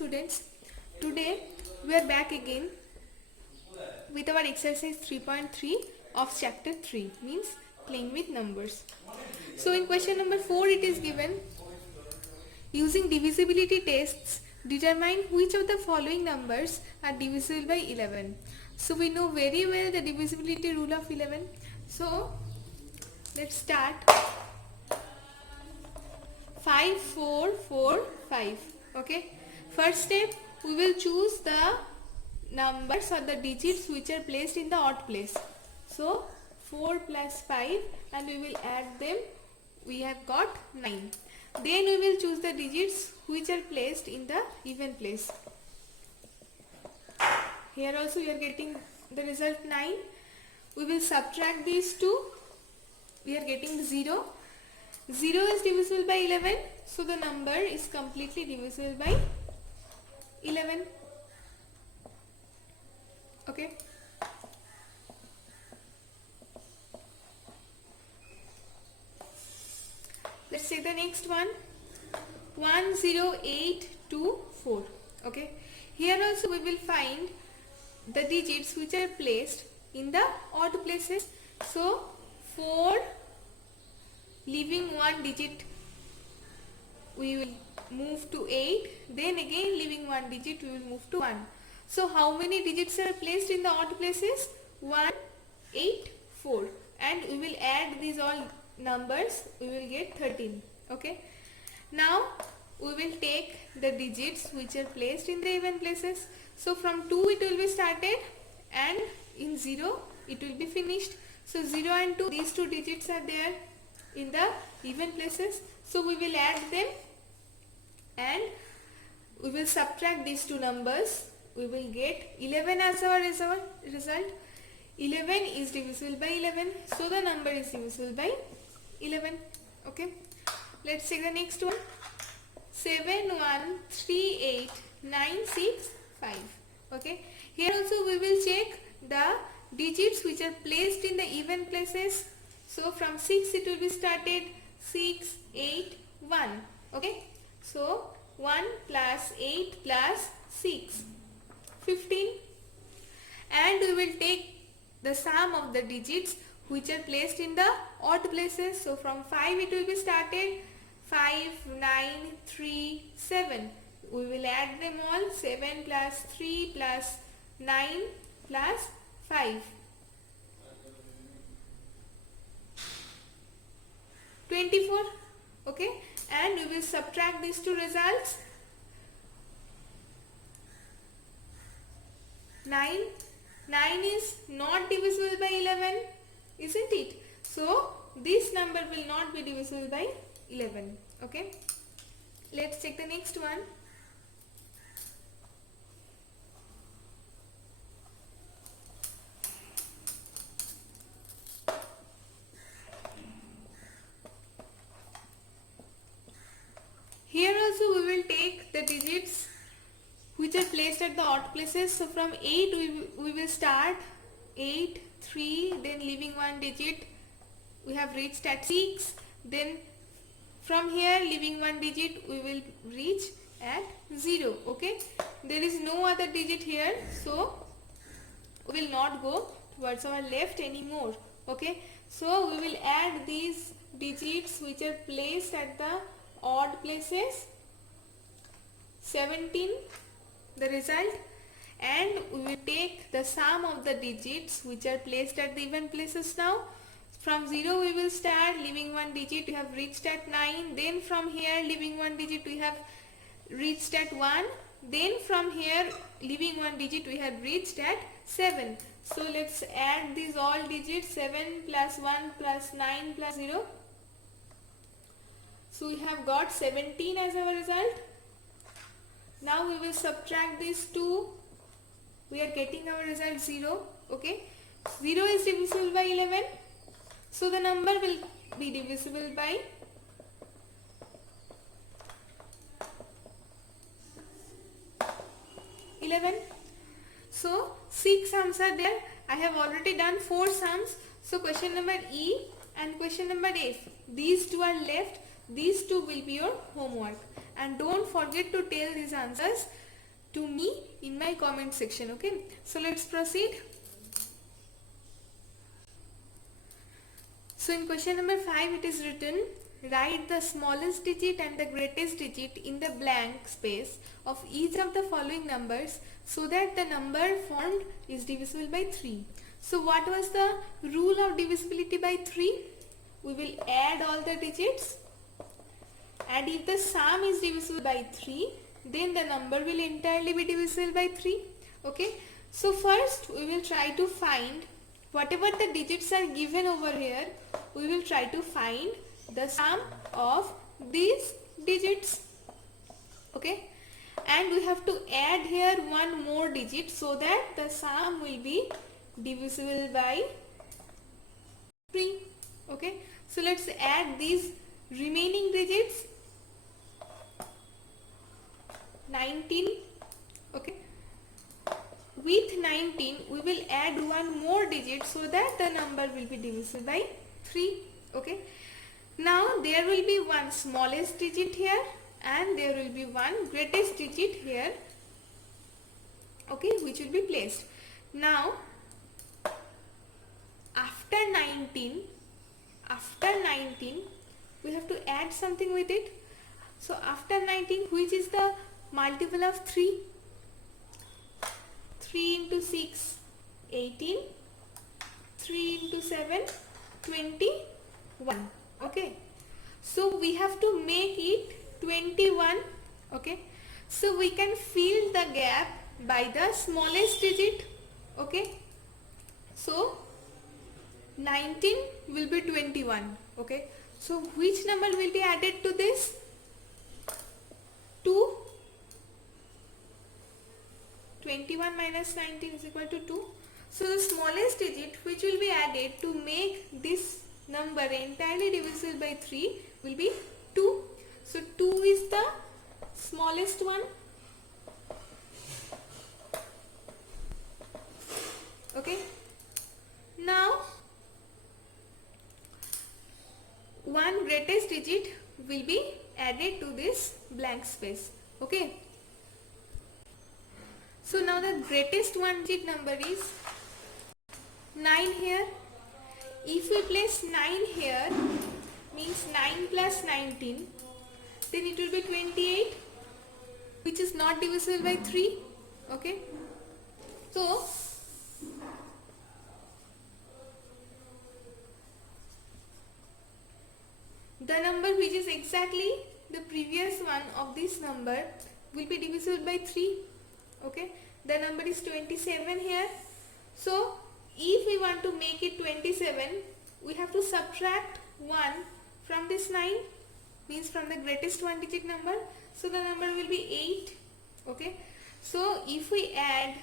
students. Today we are back again with our exercise 3.3 of chapter 3, means playing with numbers. So in question number 4 it is given, using divisibility tests determine which of the following numbers are divisible by 11. So we know very well the divisibility rule of 11. So let's start. 5, 4, 4, 5. Okay. First step, we will choose the numbers or the digits which are placed in the odd place. So 4 plus 5 and we will add them. We have got 9. Then we will choose the digits which are placed in the even place. Here also we are getting the result 9. We will subtract these two. We are getting 0. 0 is divisible by 11, so the number is completely divisible by 11. Okay. Let's take the next one. 1, 0, 8, 2, 4. Okay. Here also we will find the digits which are placed in the odd places. So 4, leaving one digit we will move to 8, then again leaving one digit we will move to 1. So how many digits are placed in the odd places? 1, 8, 4, and we will add these all numbers, we will get 13. Okay. Now we will take the digits which are placed in the even places. So from 2 it will be started and in 0 it will be finished. So 0 and 2, these two digits are there in the even places, so we will add them and we will subtract these two numbers. We will get 11 as our result. 11 is divisible by 11, so the number is divisible by 11. Okay, let's take the next one. 7, 1, 3, 8, 9, 6, 5. Okay, here also we will check the digits which are placed in the even places. So from 6 it will be started, 6, 8, 1. Okay. So 1 plus 8 plus 6, 15. And we will take the sum of the digits which are placed in the odd places. So from 5 it will be started, 5, 9, 3, 7. We will add them all, 7 plus 3 plus 9 plus 5. 24. Okay, and we will subtract these two results. 9 is not divisible by 11, isn't it? So this number will not be divisible by 11. Okay, let's check the next one. Here also we will take the digits which are placed at the odd places. So from 8 we will start, 8, 3, then leaving one digit we have reached at 6, then from here leaving one digit we will reach at 0. Okay, there is no other digit here, so we will not go towards our left anymore. Okay, so we will add these digits which are placed at the odd places, 17 the result, and we will take the sum of the digits which are placed at the even places. Now from 0 we will start, leaving one digit we have reached at 9, then from here leaving one digit we have reached at 1, then from here leaving one digit we have reached at 7. So let's add these all digits, 7 plus 1 plus 9 plus 0. So we have got 17 as our result. Now we will subtract these two. We are getting our result 0. Okay. 0 is divisible by 11. So the number will be divisible by 11. So 6 sums are there. I have already done 4 sums. So question number E and question number F. These two are left. These two will be your homework. And don't forget to tell these answers to me in my comment section. Okay, so let's proceed. So in question number 5 it is written, write the smallest digit and the greatest digit in the blank space of each of the following numbers so that the number formed is divisible by 3. So what was the rule of divisibility by 3? We will add all the digits, and if the sum is divisible by 3, then the number will entirely be divisible by 3. Okay, so first we will try to find whatever the digits are given over here. We will try to find the sum of these digits. Okay, and we have to add here one more digit so that the sum will be divisible by 3. Okay, so let's add these remaining digits. 19. Okay, with 19 we will add one more digit so that the number will be divisible by 3. Okay, now there will be one smallest digit here and there will be one greatest digit here. Okay, which will be placed. Now after 19 we have to add something with it. So after 19, which is the multiple of 3? 3 into 6, 18. 3 into 7, 21. Okay, so we have to make it 21. Okay, so we can fill the gap by the smallest digit. Okay, so 19 will be 21. Okay, so which number will be added to this? 2. 21 minus 19 is equal to 2. So the smallest digit which will be added to make this number entirely divisible by 3 will be 2. So 2 is the smallest one. Okay, now one greatest digit will be added to this blank space. Okay, so now the greatest one digit number is 9 here. If we place 9 here, means 9 plus 19, then it will be 28, which is not divisible by 3. Okay, so the number which is exactly the previous one of this number will be divisible by 3. Okay, the number is 27 here. So if we want to make it 27, we have to subtract 1 from this 9, means from the greatest one digit number. So the number will be 8. Okay, so if we add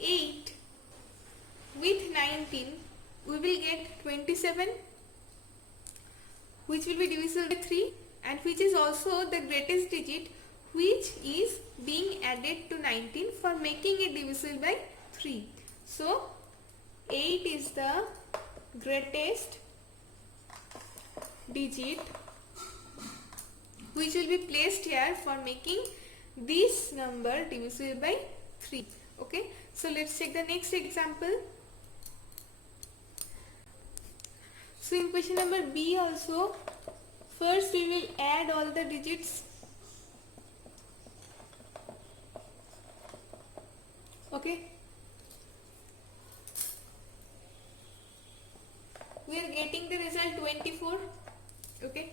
8 with 19, we will get 27, which will be divisible by 3 and which is also the greatest digit which is being added to 19 for making it divisible by 3. So 8 is the greatest digit which will be placed here for making this number divisible by 3. Okay, so let's take the next example. So in question number B also, first we will add all the digits. Okay, we are getting the result 24. Okay,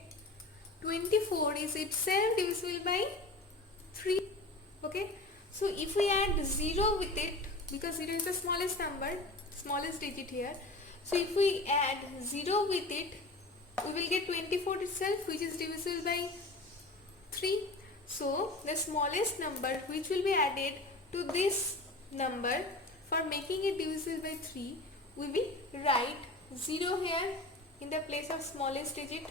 24 is itself divisible by 3. Okay, so if we add 0 with it, because 0 is the smallest number, smallest digit here, so if we add 0 with it, we will get 24 itself, which is divisible by 3. So the smallest number which will be added to this number for making it divisible by 3, we will write 0 here in the place of smallest digit.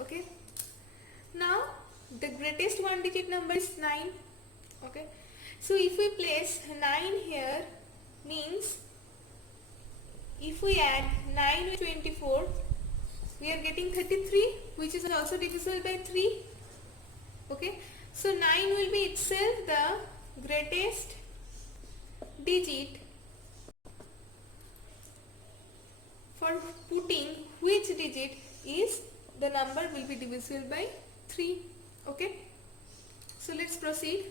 Okay, now the greatest one digit number is 9. Okay, so if we place 9 here, means if we add 9 with 24, we are getting 33, which is also divisible by 3. Okay, so 9 will be itself the greatest digit for putting which digit is the number will be divisible by 3. Okay, so let's proceed.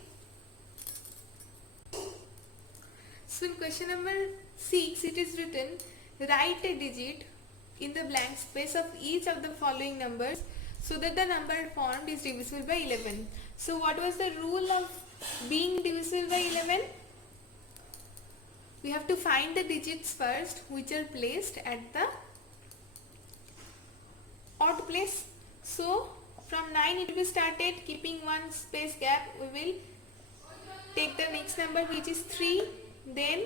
So in question number 6 it is written, write a digit in the blank space of each of the following numbers so that the number formed is divisible by 11. So what was the rule of being divisible by 11? We have to find the digits first which are placed at the odd place. So from 9 it will be started, keeping one space gap. We will take the next number which is 3, then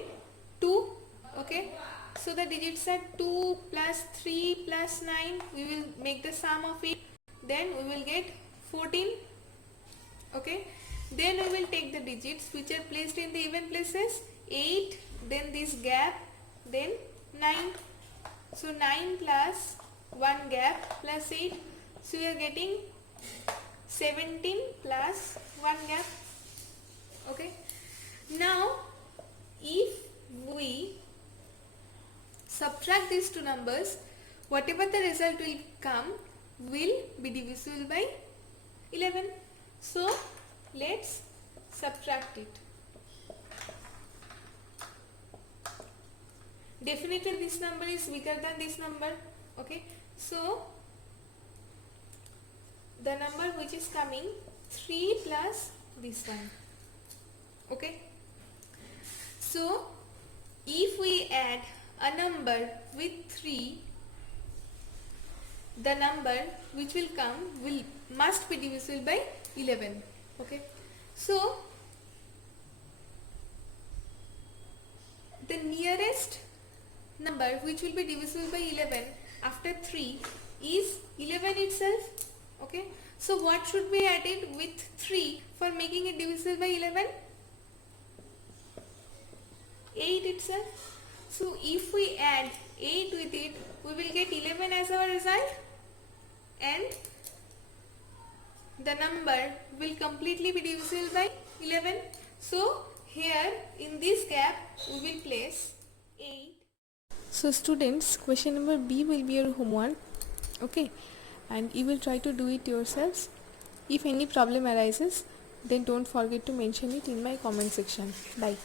2. Okay, so the digits are 2 plus 3 plus 9. We will make the sum of it, then we will get 14. Okay, then we will take the digits which are placed in the even places, 8, then this gap, then 9. So 9 plus 1 gap plus 8, so we are getting 17 plus 1 gap. Okay, now if we subtract these two numbers, whatever the result will come will be divisible by 11. So let's subtract it. Definitely this number is bigger than this number. Okay, so the number which is coming 3 plus this one. Okay, so if we add a number with 3, the number which will come must be divisible by 11. Okay, so the nearest number which will be divisible by 11 after 3 is 11 itself. Okay, so what should be added with 3 for making it divisible by 11? 8 itself. So if we add 8 with it, we will get 11 as our result, and the number will completely be divisible by 11. So here in this gap we will place 8. So students, question number B will be your homework. Okay, and you will try to do it yourselves. If any problem arises, then don't forget to mention it in my comment section. Bye.